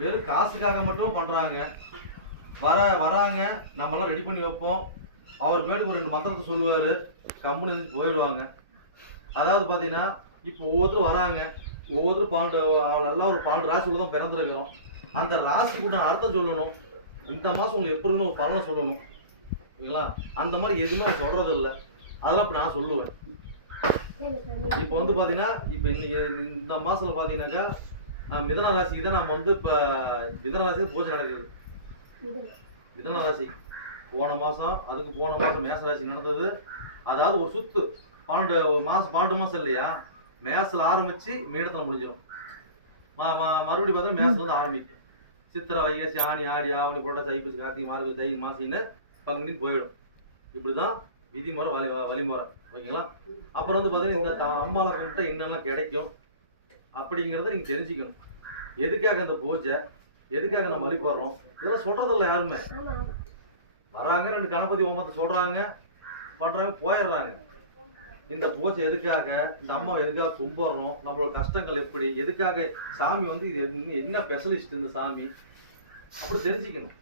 வெறும் காசுக்காக மட்டும் பண்றாங்க. வராங்க, நம்மளாம் ரெடி பண்ணி வைப்போம். அவர் மேலுக்கு ஒரு 2 மந்திரத்தை சொல்லுவாரு, கம்முன்னு எழுந்து போயிடுவாங்க. அதாவது பாத்தீங்கன்னா இப்போ ஒவ்வொருத்தரும் வராங்க, ஒவ்வொருத்தரும் 12 நல்லா ஒரு 12 ராசிக்குள்ள தான் பிறந்திருக்கிறோம். அந்த ராசி கூட அர்த்தம் சொல்லணும். இந்த மாசம் உங்களுக்கு எப்படி ஒரு பலனை சொல்லணும், ஓகேங்களா? அந்த மாதிரி எதுவுமே சொல்றது இல்லை. அதெல்லாம் இப்போ நான் சொல்லுவேன். இப்போ வந்து பாத்தீங்கன்னா இப்போ இன்னைக்கு இந்த மாசத்துல பாத்தீங்கன்னாக்கா மிதன ராசிக்கு தான் நம்ம வந்து இப்ப மிதன ராசிக்கு பூஜை நடக்குது. மிதன ராசி போன மாசம், அதுக்கு போன மாசம் மேச ராசி நடந்தது. அதாவது ஒரு சுத்து 12 மாசம் இல்லையா, மேசல ஆரம்பிச்சு மீனத்துல முடிஞ்சிடும். மறுபடியும் பார்த்தா மேசல இருந்து ஆரம்பிக்கும். சித்திரை, வைகாசி, ஆனி, ஆடி, ஆவணி, புரட்டாசி, ஐப்பசி, கார்த்திகை, மார்கழி, தை மாசின்னு பங்குனி போயிடும். இப்படிதான் விதிமுறை வழிமுறை, ஓகேங்களா? அப்புறம் வந்து பாத்தீங்கன்னா இந்த அம்மாவை கிட்ட என்னெல்லாம் கிடைக்கும் அப்படிங்கிறத நீங்க தெரிஞ்சுக்கணும். எதுக்காக இந்த பூஜை, எதுக்காக நம்ம வழிபடுறோம், இதெல்லாம் சொல்றதில்ல யாருமே. வராங்க, 2 கணபதி ஹோமத்தை சொல்றாங்க, பண்றாங்க, போயிடுறாங்க. இந்த பூஜை எதுக்காக, இந்த அம்மாவை எதுக்காக கும்பிடுறோம், நம்மளோட கஷ்டங்கள் எப்படி, எதுக்காக சாமி வந்து இது என்ன ஸ்பெஷலிஸ்ட் இந்த சாமி அப்படி தெரிஞ்சுக்கணும்.